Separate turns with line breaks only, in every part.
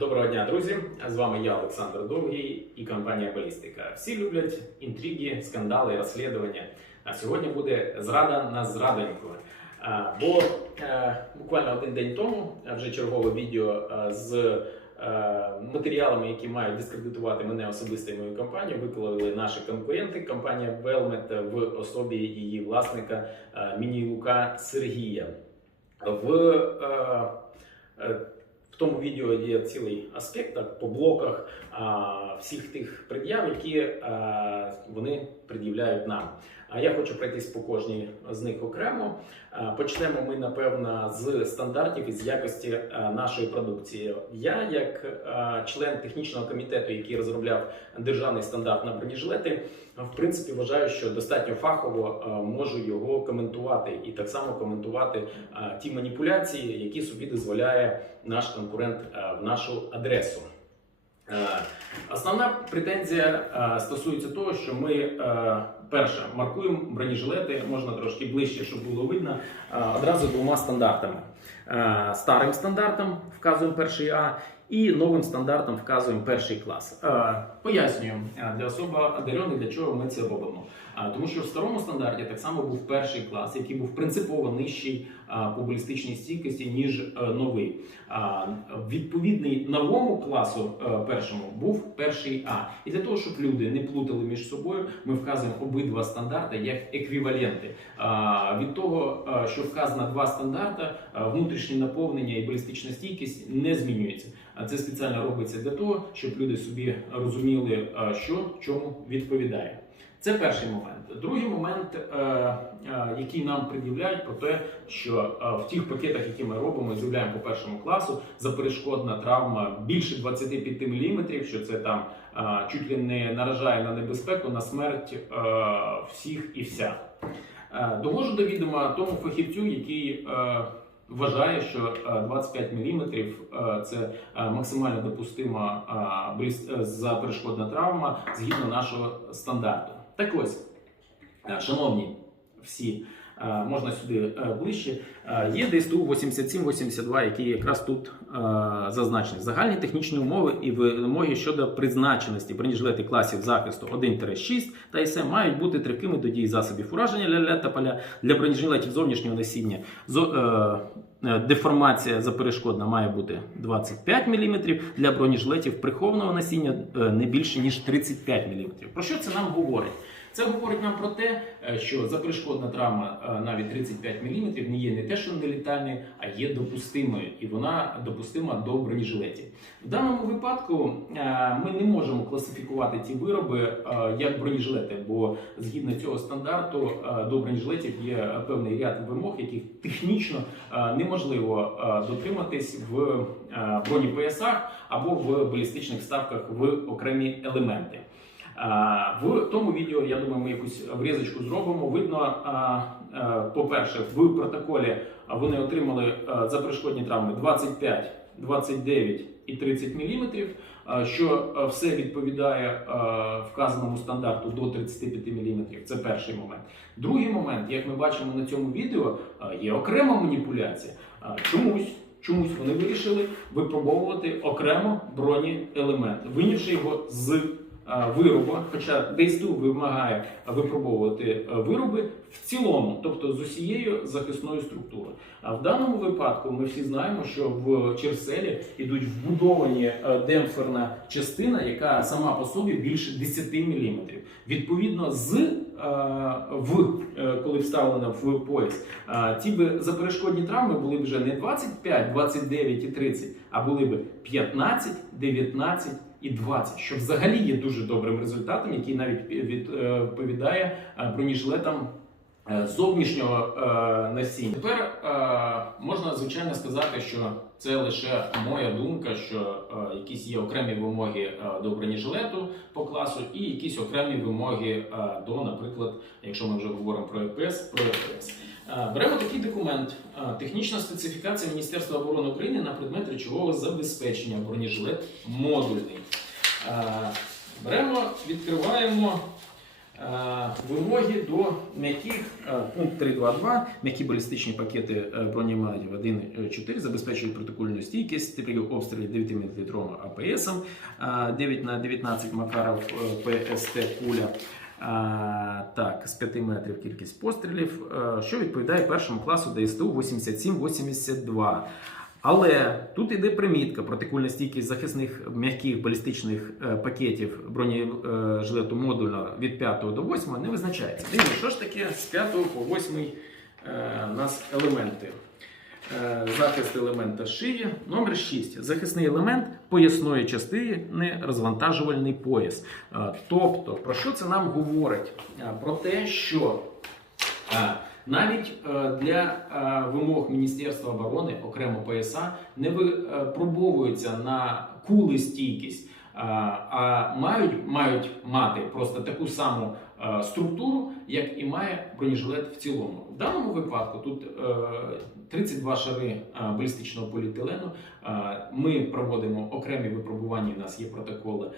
Доброго дня, друзі! З вами я, Олександр Довгий і компанія Балістика. Всі люблять інтриги, скандали, розслідування. А сьогодні буде зрада на зрадоньку. Бо е, буквально один день тому вже чергове відео з е, матеріалами, які мають дискредитувати мене особисто і мою компанію, виклали наші конкуренти. Компанія Velmet в особі її власника е, Мінілука Сергія. В тому відео є цілий аспект так, по блоках а, всіх тих пред'яв, які а, вони пред'являють нам. А я хочу пройтись по кожній з них окремо. Почнемо ми, напевно, з стандартів і з якості нашої продукції. Я, як член технічного комітету, який розробляв державний стандарт на бронежилети, в принципі, вважаю, що достатньо фахово можу його коментувати і так само коментувати ті маніпуляції, які собі дозволяє наш конкурент в нашу адресу. Е, Основна претензія е, стосується того, що ми е, перше маркуємо бронежилети, можна трошки ближче, щоб було видно, одразу двома стандартами. Старим стандартом вказуємо перший А і новим стандартом вказуємо перший клас. Е, Пояснюю е, для особи одарених, для чого ми це робимо. Тому що в старому стандарті так само був перший клас, який був принципово нижчий по балістичній стійкості, ніж е, новий. Відповідний новому класу е, першому був перший А. І для того, щоб люди не плутали між собою, ми вказуємо обидва стандарти як еквіваленти. Від того, е, що вказано два стандарти, е, внутрішнє наповнення і балістична стійкість не змінюється. Це спеціально робиться для того, щоб люди собі розуміли, е, що чому відповідає. Це перший момент. Другий момент, е, е, який нам пред'являють, про те, що в тих пакетах, які ми робимо, з'являємо по першому класу, заперешкодна травма більше 25 мм, що це там чуть ли не наражає на небезпеку, на смерть всіх і вся. Довожу до відома тому фахівцю, який вважає, що е, 25 мм це е, максимально допустима е, е, заперешкодна травма згідно нашого стандарту. Так ось, е, шановні всі, е, можна сюди е, ближче. Е, Є ДСТУ 8782, який якраз тут е, зазначений. Загальні технічні умови і вимоги щодо призначеності бронежилети класів захисту 1-6 та СМ мають бути тривкими до дії засобів ураження ля-ля та поля для бронежилетів зовнішнього е, е, Деформація заперешкодна має бути 25 мм, для бронежилетів прихованого насіння е, не більше ніж 35 мм. Про що це нам говорить? Це говорить нам про те, е, що заперешкодна травма е, навіть 35 мм не є не те, що нелітальною, а є допустимою, і вона допустима до бронежилетів. В даному випадку е, ми не можемо класифікувати ці вироби як бронежилети, бо згідно цього стандарту до бронежилетів є певний ряд вимог, яких технічно неможливо дотриматись в бронепоясах або в балістичних ставках в окремі елементи. В тому відео, я думаю, ми якусь врізочку зробимо. Видно, по-перше, в протоколі вони отримали а, заперешкодні травми 25, 29 і 30 мм, що все відповідає вказаному стандарту до 35 мм. Це перший момент. Другий момент, як ми бачимо на цьому відео, є окрема маніпуляція. Чомусь. Чомусь вони вирішили випробовувати окремо бронеелемент, винявши його з е, виробу, хоча ДСТУ вимагає випробовувати е, вироби в цілому, тобто з усією захисною структурою. А в даному випадку ми всі знаємо, що в черселі йдуть вбудовані е, демпферна частина, яка сама по собі більше 10 мм. Відповідно, з в коли вставлено в пояс, ті би заперешкодні травми були б вже не 25, 29 і 30, а були б 15, 19 і 20, що взагалі є дуже добрим результатом, який навіть е, відповідає е, бронежилетам е, зовнішнього насіння. Тепер можна звичайно сказати, що це лише моя думка, що якісь є окремі вимоги до бронежилету по класу, і якісь окремі вимоги до, наприклад, якщо ми вже говоримо про ЕПС, про ЕПС. Е, Беремо такий документ. е, Технічна специфікація Міністерства оборони України на предмет речового забезпечення бронежилет модульний. Е, Беремо, відкриваємо Вимоги до м'яких пункт 3.2.2 м'які балістичні пакети бронематерів 1.4 забезпечують протокольну стійкість при обстрілі 9 мм АПС, 9 на 19 Макаров ПСТ куля. Так, з 5 метрів кількість пострілів, е, що відповідає першому класу ДСТУ 87-82. Але тут іде примітка протикульна стійкість захисних м'яких балістичних е, пакетів бронежилету модульна від 5 до 8 не визначається. Дивіться, що ж таке з 5 по 8 е, у нас елементи. Е, Захист елемента шиї. Номер 6. Захисний елемент поясної частини розвантажувальний пояс. Е, Тобто, про що це нам говорить? Е, Про те, що навіть для вимог Міністерства оборони окремо пояса не випробовуються на кули стійкість, а мають, мають мати просто таку саму структуру, як і має бронежилет в цілому. В даному випадку тут 32 шари балістичного поліетилену. Ми проводимо окремі випробування. У нас є протоколи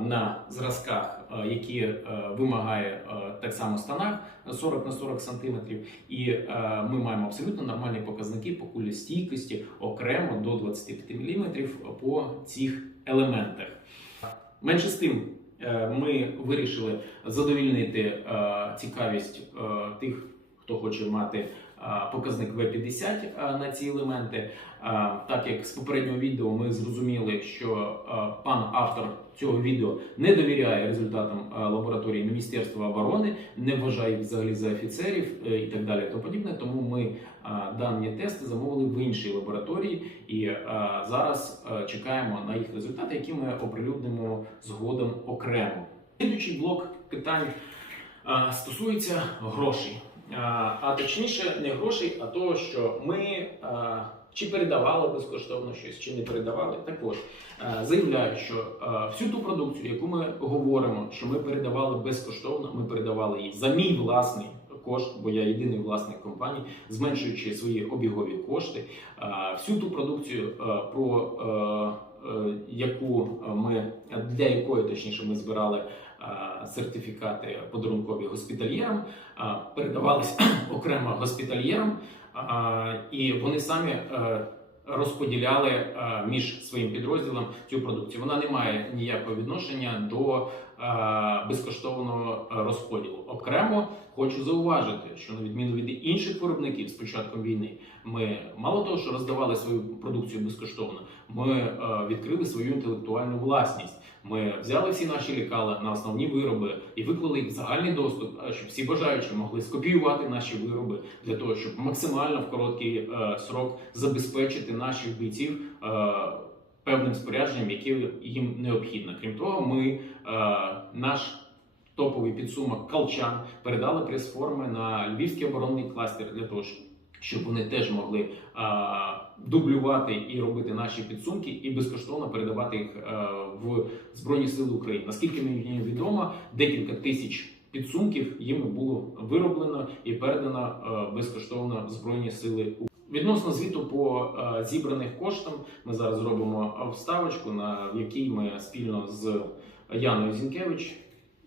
на зразках, які е, вимагає так само станах 40 на 40 сантиметрів. І е, ми маємо абсолютно нормальні показники по кулі стійкості окремо до 25 мм по цих елементах. Менше з тим, е, ми вирішили задовільнити цікавість тих, хто хоче мати показник В50 е, на ці елементи. Так як з попереднього відео ми зрозуміли, що пан автор цього відео не довіряє результатам лабораторії Міністерства оборони, не вважає взагалі за офіцерів е, і так далі. Тому подібне. Тому ми дані тести замовили в іншій лабораторії і зараз чекаємо на їх результати, які ми оприлюднимо згодом окремо. Слідуючий блок питань стосується грошей. А точніше, не грошей, а того, що ми чи передавали безкоштовно щось, чи не передавали. Так от е, заявляю, що всю ту продукцію, яку ми говоримо, що ми передавали безкоштовно, ми передавали її за мій власний. Кошт, бо я єдиний власник компанії, зменшуючи свої обігові кошти, всю ту продукцію, про яку ми для якої точніше ми збирали сертифікати подарункові госпітальєрам, е, передавались окремо госпітальєрам, е, і вони самі е, розподіляли е, між своїм підрозділом цю продукцію. Вона не має ніякого відношення до е, безкоштовного е, розподілу. Окремо хочу зауважити, що на відміну від інших виробників з початком війни, ми мало того, що роздавали свою продукцію безкоштовно, ми е, відкрили свою інтелектуальну власність. Ми взяли всі наші лікала на основні вироби і виклали їх в загальний доступ, е, щоб всі бажаючі могли скопіювати наші вироби для того, щоб максимально в короткий е, срок забезпечити наших бійців. е, Певним спорядженням, яке їм необхідно. Крім того, ми е, наш топовий підсумок Калчан передали прес-форми на Львівський оборонний кластер для того, щоб- щоб вони теж могли а, дублювати і робити наші підсумки, і безкоштовно передавати їх а, в Збройні Сили України. Наскільки мені відомо, декілька тисяч підсумків їм було вироблено і передано а, безкоштовно в Збройні Сили України. Відносно звіту по е, зібраних коштам, ми зараз зробимо вставочку, на в якій ми спільно з Яною Зінкевич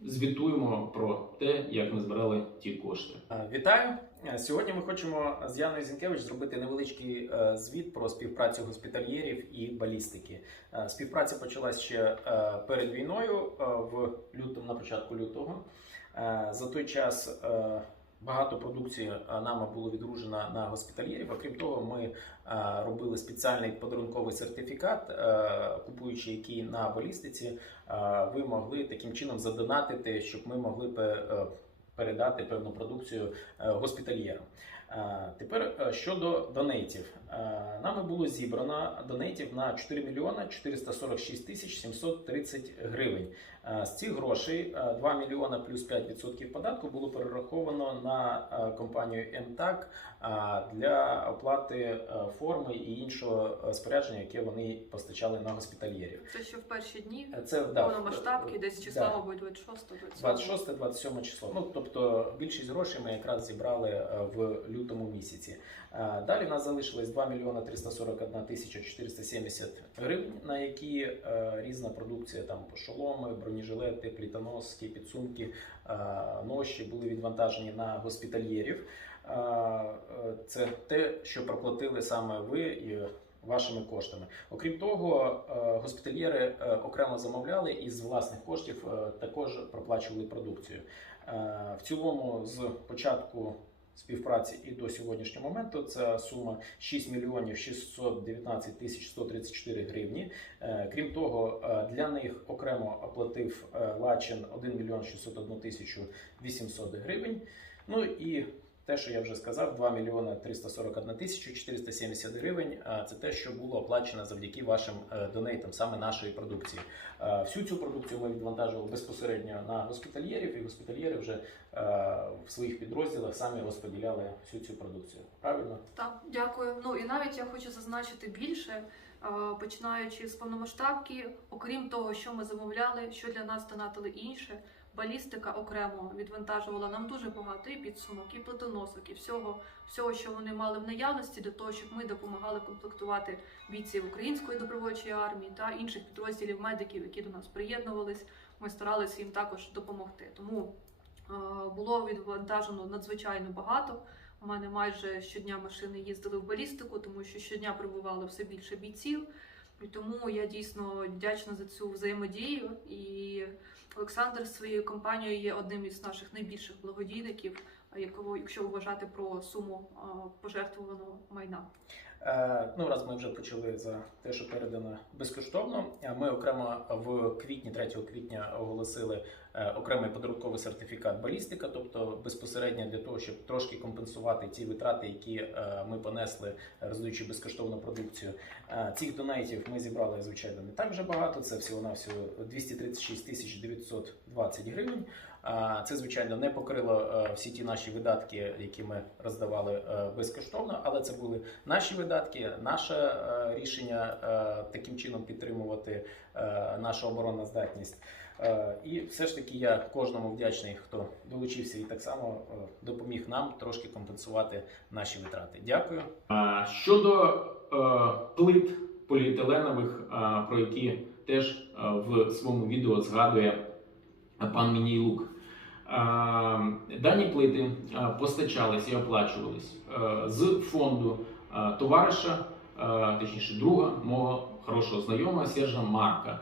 звітуємо про те, як ми збирали ті кошти.
Вітаю! Е, Сьогодні ми хочемо з Яною Зінкевич зробити невеличкий е, звіт про співпрацю госпітальєрів і балістики. Е, Співпраця почалась ще перед війною в лютому, на початку лютого. За той час багато продукції нами було відгружено на госпітальєрів. А крім того, ми робили спеціальний подарунковий сертифікат, купуючи який на балістиці, ви могли таким чином задонатити, щоб ми могли передати певну продукцію е, госпітальєрам. Е, Тепер е, щодо донейтів. Е, Нами було зібрано донейтів на 4 мільйона 446 тисяч 730 гривень. Е, З цих грошей е, 2 мільйона плюс 5% податку було перераховано на е, компанію МТАК е, для оплати е, форми і іншого е, спорядження, яке вони постачали на госпітальєрів.
Це ще в перші дні
Е, Це да,
повномасштабки, десь числа,
да.
мабуть, 26
26-27 число. Ну тобто більшість грошей ми якраз зібрали е, в лютому місяці. Е, Далі в нас залишилось 2 мільйона 341 тисяча 470 гривень, на які е, різна продукція, там шоломи, бронежилети, плітоноски, підсумки, е, ноші були відвантажені на госпітальєрів. Е, е, Це те, що проплатили саме ви і вашими коштами. Окрім того, е, госпітальєри е, окремо замовляли і з власних коштів е, також проплачували продукцію. Е, В цілому, з початку співпраці і до сьогоднішнього моменту ця сума 6 мільйонів 619 тисяч 134 гривні. Е, Крім того, е, для них окремо оплатив е, Лачин 1 мільйон 601 тисячу 800 гривень. Ну і те, що я вже сказав, 2 мільйона 341 тисячу 470 гривень. а Це те, що було оплачено завдяки вашим е, донейтам, саме нашої продукції. Е, Всю цю продукцію ми відвантажували безпосередньо на госпітальєрів, і госпітальєри вже е, в своїх підрозділах самі розподіляли всю цю продукцію. Правильно?
Так, дякую. Ну і навіть я хочу зазначити більше, починаючи з повномасштабки, окрім того, що ми замовляли, що для нас донатили інше. Балістика окремо відвантажувала нам дуже багато і підсумок, і плитоносок, і всього, всього, що вони мали в наявності, для того, щоб ми допомагали комплектувати бійців української добровольчої армії та інших підрозділів медиків, які до нас приєднувались. Ми старалися їм також допомогти. Тому е, було відвантажено надзвичайно багато. У мене майже щодня машини їздили в балістику, тому що щодня прибувало все більше бійців. І тому я дійсно вдячна за цю взаємодію. І Олександр своєю компанією є одним із наших найбільших благодійників, якого, якщо вважати про суму пожертвуваного майна.
Е, Ну, раз ми вже почали за те, що передано безкоштовно. е, Ми окремо в квітні, 3 квітня, оголосили е, окремий подарунковий сертифікат балістика, тобто безпосередньо для того, щоб трошки компенсувати ті витрати, які ми понесли, роздаючи безкоштовну продукцію. Цих донейтів ми зібрали звичайно не так вже багато. Це всього навсього 236 тисяч 920 гривень. Це, звичайно, не покрило е, всі ті наші видатки, які ми роздавали е, безкоштовно, але це були наші видатки, наше е, рішення таким чином підтримувати нашу оборонну здатність. І все ж таки я кожному вдячний, хто долучився і так само допоміг нам трошки компенсувати наші витрати. Дякую.
Щодо плит поліетиленових, про які теж в своєму відео згадує пан Мінійлук. А, Дані плити постачались і оплачувались е, з фонду товариша, точніше друга мого хорошого знайомого Сержа Марка.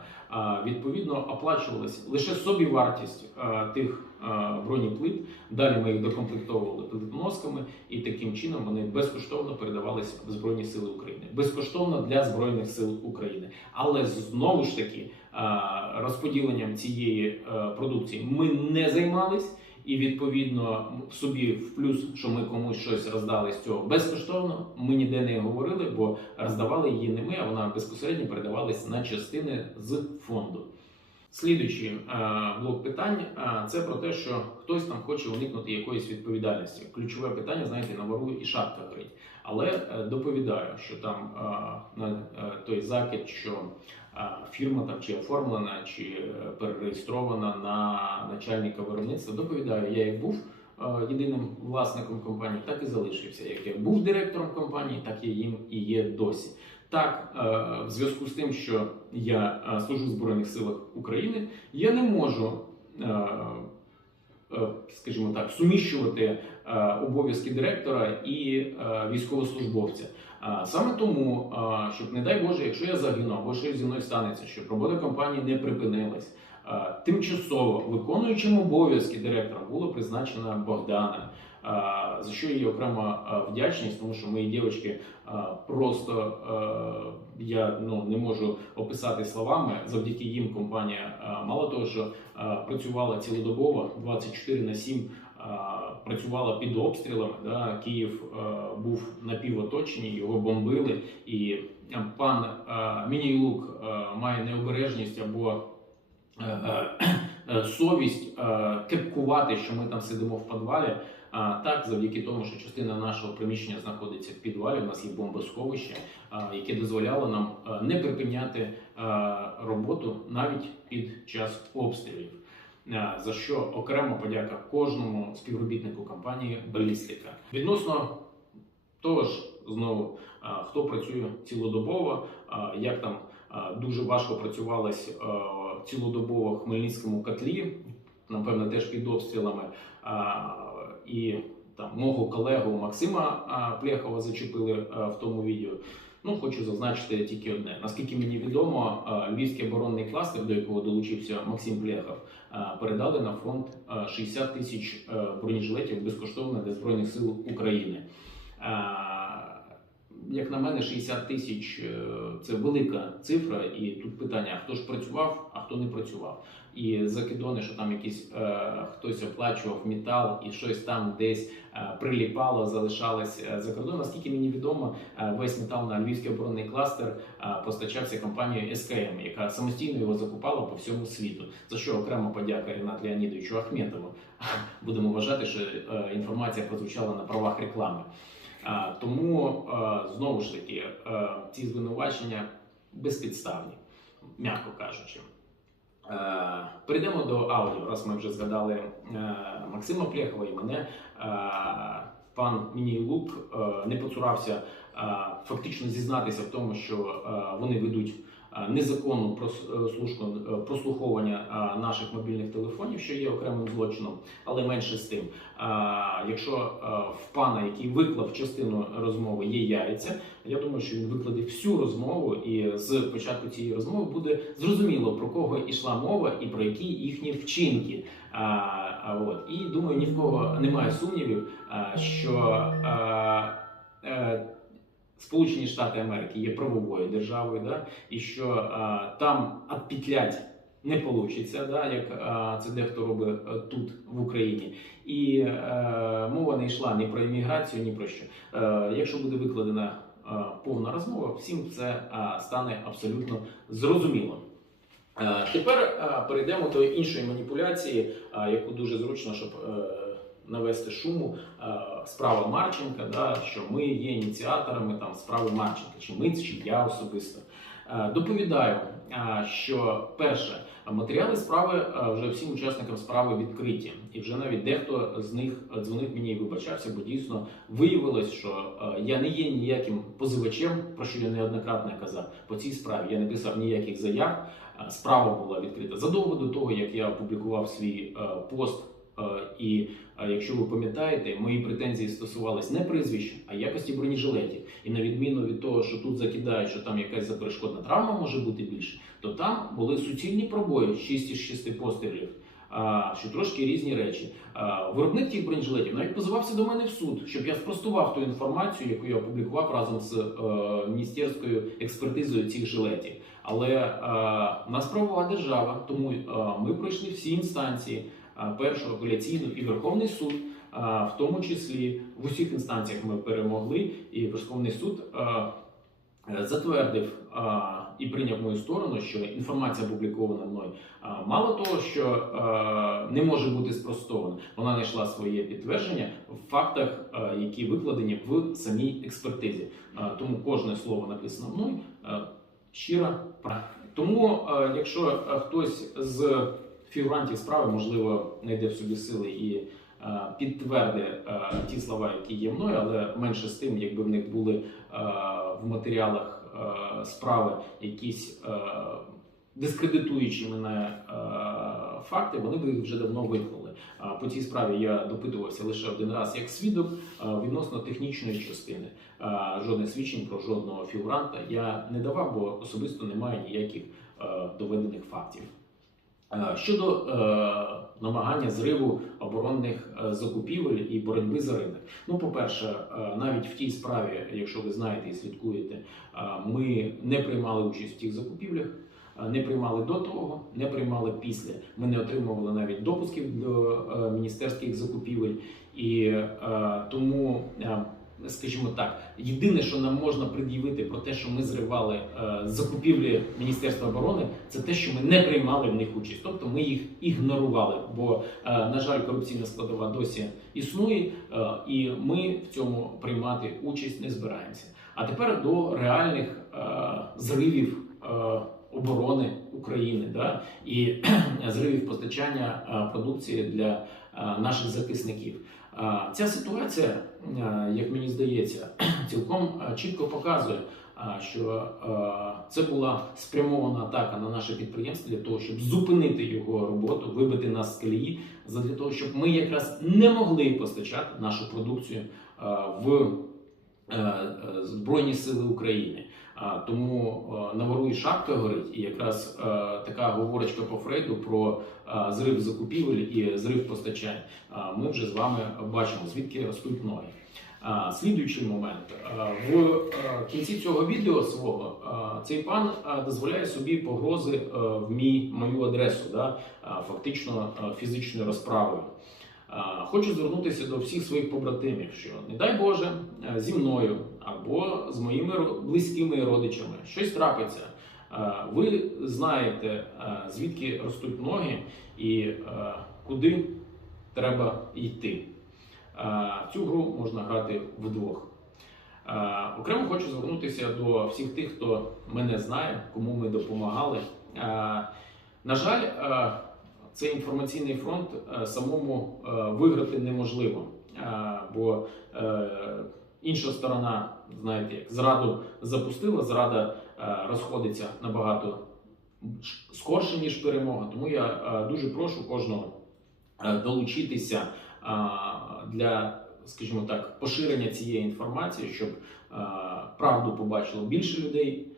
Відповідно, оплачувалась лише собівартість вартість тих бронеплит. Далі ми їх докомплектовували плитоносками, і таким чином вони безкоштовно передавались в Збройні Сили України. Безкоштовно для Збройних сил України. Але знову ж таки розподіленням цієї е, продукції ми не займались. І відповідно собі в плюс, що ми комусь щось роздали з цього безкоштовно. Ми ніде не говорили, бо роздавали її не ми, а вона безпосередньо передавалась на частини з фонду. Слідуючий е, блок питань е, це про те, що хтось там хоче уникнути якоїсь відповідальності. Ключове питання, знаєте, на вору і шапка горить. Але е, доповідаю, що там на той закид, що фірма там чи оформлена, чи перереєстрована на начальника виробництва. Доповідаю, я як був єдиним власником компанії, так і залишився. Як я був директором компанії, так я їм і є досі. Так, е, в зв'язку з тим, що я е, служу в Збройних силах України, я не можу, е, скажімо так, суміщувати обов'язки директора і військовослужбовця. Саме тому, щоб не дай Боже, якщо я загину або щось зі мною станеться, щоб робота компанії не припинилась. Тимчасово виконуючим обов'язки директора було призначена Богдана, за що їй окрема вдячність, тому що мої дівчатки просто я ну, не можу описати словами. Завдяки їм компанія мало того, що працювала цілодобово 24 на 7 працювала під обстрілами. Да, Київ а, був напівоточений, його бомбили, і пан а, Мінійлук має необережність або е, е, е, совість е, кепкувати, що ми там сидимо в підвалі. А так, завдяки тому, що частина нашого приміщення знаходиться в підвалі, у нас є бомбосховище, а, яке дозволяло нам не припиняти роботу навіть під час обстрілів. За що окремо подяка кожному співробітнику компанії Балістика. Відносно того ж, знову хто працює цілодобово, як там дуже важко працювалось цілодобово в Хмельницькому котлі, напевно, теж під обстрілами. І там мого колегу Максима Плєхова зачепили е, в тому відео. Ну, хочу зазначити тільки одне. Наскільки мені відомо, е, Львівський оборонний кластер, до якого долучився Максим Плєхов, е, передали на фронт е, 60 тисяч бронежилетів безкоштовно для Збройних сил України. Як на мене, 60 тисяч е, це велика цифра, і тут питання: хто ж працював, а хто не працював. І закидони, що там якийсь е, хтось оплачував метал і щось там десь е, приліпало, залишалось е, за кордоном. Наскільки мені відомо, е, весь метал на львівський оборонний кластер е, постачався компанією СКМ, яка самостійно його закупала по всьому світу. За що окремо подяка Ренату Леонідовичу Ахметову. Будемо вважати, що е, інформація прозвучала на правах реклами. Тому е, знову ж таки е, ці звинувачення безпідставні, м'яко кажучи. Е, Перейдемо до аудіо, раз ми вже згадали Максима Плєхова і мене. Пан Мінійлук е, не поцурався фактично зізнатися в тому, що вони ведуть незаконну прос- е, е, прослуховування е, наших мобільних телефонів, що є окремим злочином, але менше з тим. Е, Якщо е, в пана, який виклав частину розмови, є яйця, я думаю, що він викладе всю розмову, і з початку цієї розмови буде зрозуміло про кого йшла мова і про які їхні вчинки. От. І думаю, ні в кого немає сумнівів, що е, Сполучені Штати Америки є правовою державою, да, і що а, там відпетлять не вийде, да, як а, це дехто робить е, тут в Україні. І е, мова не йшла ні про імміграцію, ні про що. Е, якщо буде викладена е, повна розмова, всім це е, стане абсолютно зрозуміло. Е, Тепер е, перейдемо до іншої маніпуляції, е, яку дуже зручно, щоб е, навести шуму. Е, Справа Марченка, да, що ми є ініціаторами там справи Марченка, чи ми, чи я особисто. Е, Доповідаю, е, що перше. Матеріали справи вже всім учасникам справи відкриті, і вже навіть дехто з них дзвонив мені і вибачався, бо дійсно виявилось, що я не є ніяким позивачем, про що я неоднократно казав по цій справі. Я не писав ніяких заяв. Справа була відкрита задовго до того, як я опублікував свій пост. Е, І е, якщо ви пам'ятаєте, мої претензії стосувались не прізвищ, а якості бронежилетів. І на відміну від того, що тут закидають, що там якась заперешкодна травма може бути більше, то там були суцільні пробої 6 із 6 пострілів. Що трошки різні речі. Виробник тих бронежилетів навіть позивався до мене в суд, щоб я спростував ту інформацію, яку я опублікував разом з е, міністерською експертизою цих жилетів. Але нас правова держава, тому ми пройшли всі інстанції першого апеляційну і Верховний суд. В тому числі в усіх інстанціях ми перемогли, і Верховний суд затвердив і прийняв мою сторону, що інформація опублікована мною мало того, що не може бути спростована, вона знайшла своє підтвердження в фактах, які викладені в самій експертизі. Тому кожне слово написано мною щира. Тому, якщо хтось з фігурантів справи, можливо, знайде в собі сили і е, підтвердить е, ті слова, які є мною, але менше з тим, якби в них були е, в матеріалах е, справи якісь дискредитуючі мене факти, вони би їх вже давно виклали. А По цій справі я допитувався лише один раз як свідок відносно технічної частини. Жодних свідчень про жодного фігуранта я не давав, бо особисто немає ніяких доведених фактів. Е, Щодо е, намагання зриву оборонних е, закупівель і боротьби за ринок. Ну, по-перше, е, навіть в тій справі, якщо ви знаєте і слідкуєте, ми не приймали участь в тих закупівлях. Не приймали до того, не приймали після. Ми не отримували навіть допусків до міністерських закупівель, і тому, скажімо так, єдине, що нам можна пред'явити про те, що ми зривали е, закупівлі Міністерства оборони, це те, що ми не приймали в них участь, тобто ми їх ігнорували. Бо, е, на жаль, корупційна складова досі існує, е, і ми в цьому приймати участь не збираємося. А тепер до реальних зривів. Оборони України да, і зривів постачання продукції для наших захисників. Ця ситуація, як мені здається, цілком чітко показує, що це була спрямована атака на наше підприємство для того, щоб зупинити його роботу, вибити нас з колії, для того, щоб ми якраз не могли постачати нашу продукцію в е, е, Збройні Сили України. Тому на ворлі шапка горить, і якраз така говорочка по Фрейду про зрив закупівель і зрив постачань. Ми вже з вами бачимо, звідки ростуть ноги. Слідуючий момент в кінці цього відео свого цей пан дозволяє собі погрози в мій мою адресу, да, фактично фізичною розправою. Хочу звернутися до всіх своїх побратимів, що не дай Боже е, зі мною або з моїми близькими родичами щось трапиться. Ви знаєте, е, звідки ростуть ноги і е, куди треба йти. Цю гру можна грати вдвох. Окремо хочу звернутися до всіх тих, хто мене знає, кому ми допомагали. На жаль, цей інформаційний фронт е, самому е, виграти неможливо, Е, бо інша сторона, знаєте, як зраду запустила, зрада розходиться набагато скорше, ніж перемога. Тому я дуже прошу кожного долучитися для, скажімо так, поширення цієї інформації, щоб правду побачило більше людей,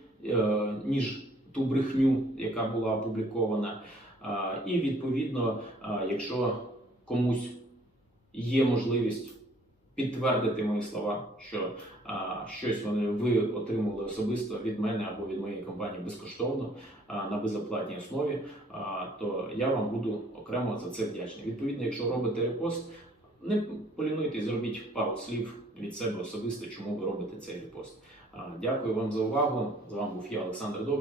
ніж ту брехню, яка була опублікована. І відповідно, якщо комусь є можливість підтвердити мої слова, що щось вони ви отримали особисто від мене або від моєї компанії безкоштовно на безоплатній основі, то я вам буду окремо за це вдячний. Відповідно, якщо робите репост, не полінуйтесь, зробіть пару слів від себе особисто, чому ви робите цей репост. Дякую вам за увагу. З вами був я, Олександр Довгий.